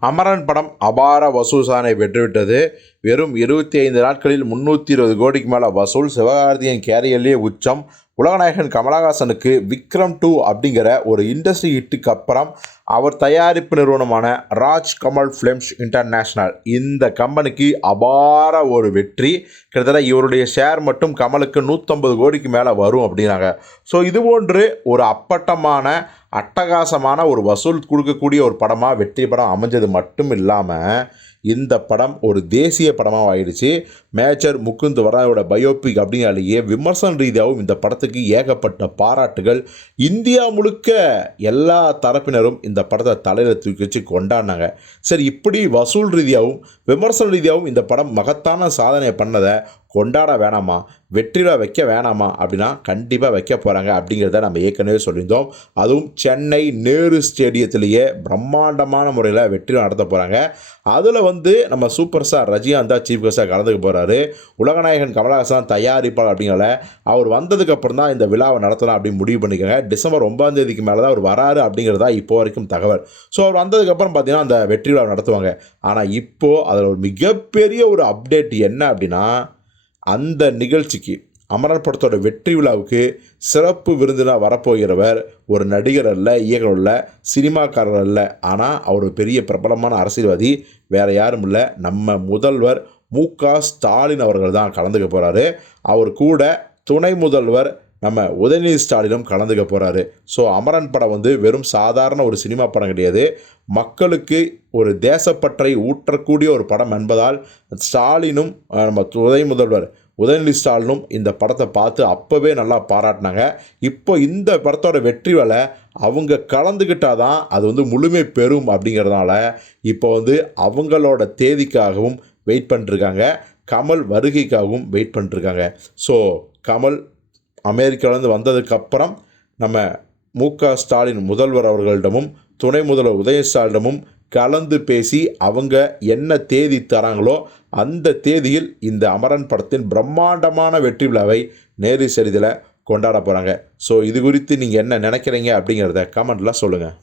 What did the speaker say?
அமரன் படம் அபார வசூல் சாதனை பெற்றுவிட்டது. வெறும் இருபத்தி ஐந்து நாட்களில் முந்நூற்றி இருபது கோடிக்கு மேலே வசூல் சிவகார்த்தியின் கேரியர்லேயே உச்சம். உலகநாயகன் கமலஹாசனுக்கு விக்ரம் டூ அப்படிங்கிற ஒரு இண்டஸ்ட்ரி ஹிட்டுக்கு அப்புறம் அவர் தயாரிப்பு நிறுவனமான ராஜ் கமல் ஃபிலிம்ஸ் இன்டர்நேஷ்னல் இந்த கம்பெனிக்கு அபார ஒரு வெற்றி. கிட்டத்தட்ட இவருடைய ஷேர் மட்டும் கமலுக்கு நூற்றம்பது கோடிக்கு மேலே வரும் அப்படின்னாங்க. ஸோ இது போன்று ஒரு அப்பட்டமான அட்டகாசமான ஒரு வசூல் கொடுக்கக்கூடிய ஒரு படமாக வெற்றி படம் அமைஞ்சது மட்டும் இல்லாமல் இந்த படம் ஒரு தேசிய படமாக ஆயிடுச்சு. மேஜர் முகுந்த் வராயோட பயோபிக் அப்படின்னாலேயே விமர்சன ரீதியாகவும் இந்த படத்துக்கு ஏகப்பட்ட பாராட்டுகள். இந்தியா முழுக்க எல்லா தரப்பினரும் இந்த படத்தை தலையில் தூக்கி வச்சு கொண்டாடினாங்க. சரி இப்படி வசூல் ரீதியாகவும் விமர்சன ரீதியாகவும் இந்த படம் மகத்தான சாதனை பண்ணதை கொண்டாட வேணாமா? வெற்றியில் வைக்க வேணாமா? அப்படின்னா கண்டிப்பாக வைக்க போகிறாங்க அப்படிங்கிறத நம்ம ஏற்கனவே சொல்லியிருந்தோம். அதுவும் சென்னை நேரு ஸ்டேடியத்திலேயே பிரம்மாண்டமான முறையில் வெற்றியில் நடத்த போகிறாங்க அதில் வந்து நம்ம சூப்பர் ஸ்டார் ரஜினிகாந்த் தான் சீஃப் கெஸ்டாக கலந்துக்க போகிறாரு உலகநாயகன் கமலஹாசன் தயாரிப்பாளர் அப்படிங்கிறத அவர் வந்ததுக்கப்புறம் தான் இந்த விழாவை நடத்தலாம் அப்படின்னு முடிவு பண்ணிக்கோங்க டிசம்பர் ஒன்பதாம் தேதிக்கு மேலே தான் அவர் வராரு அப்படிங்கிறதா இப்போ வரைக்கும் தகவல். ஸோ அவர் வந்ததுக்கப்புறம் பார்த்தீங்கன்னா அந்த வெற்றி விழா நடத்துவாங்க. ஆனால் இப்போது அதில் ஒரு மிகப்பெரிய ஒரு அப்டேட் என்ன அப்படின்னா அந்த நிகழ்ச்சிக்கு அமரன் படத்தோட வெற்றி விழாவுக்கு சிறப்பு விருந்தினர் வரப்போகிறவர் ஒரு நடிகர் அல்ல இயக்குனர் அல்ல சினிமாக்காரர் அல்ல. ஆனால் அவர் பெரிய பிரபலமான அரசியல்வாதி வேறு யாரும் இல்லை. நம்ம முதல்வர் மு க ஸ்டாலின் அவர்கள் தான் கலந்துக்க போகிறாரு அவர் கூட துணை முதல்வர் நம்ம உதயநிதி ஸ்டாலினும் கலந்துக்க போகிறாரு ஸோ அமரன் படம் வந்து வெறும் சாதாரண ஒரு சினிமா படம் கிடையாது. மக்களுக்கு ஒரு தேசப்பற்றை ஊற்றக்கூடிய ஒரு படம் என்பதால் ஸ்டாலினும் நம்ம துணை முதல்வர் உதயநிதி ஸ்டாலினும் இந்த படத்தை பார்த்து அப்போவே நல்லா பாராட்டினாங்க. இப்போ இந்த படத்தோட வெற்றி வேலை அவங்க கலந்துக்கிட்டால் தான் அது வந்து முழுமை பெறும் அப்படிங்கிறதுனால இப்போ வந்து அவங்களோட தேதிக்காகவும் வெயிட் பண்ணிட்டுருக்காங்க கமல் வருகைக்காகவும் வெயிட் பண்ணிட்டுருக்காங்க ஸோ கமல் அமெரிக்காவிலேருந்து வந்ததுக்கப்புறம் நம்ம மு க ஸ்டாலின் முதல்வர் அவர்களிடமும் துணை முதல்வர் உதயஸ்டாலிடமும் கலந்து பேசி அவங்க என்ன தேதி தராங்களோ அந்த தேதியில் இந்த அமரன் படத்தின் பிரம்மாண்டமான வெற்றி விழாவை நேரு சரிதில் கொண்டாட போகிறாங்க ஸோ இது குறித்து நீங்கள் என்ன நினைக்கிறீங்க அப்படிங்கிறத கமெண்ட்டில் சொல்லுங்கள்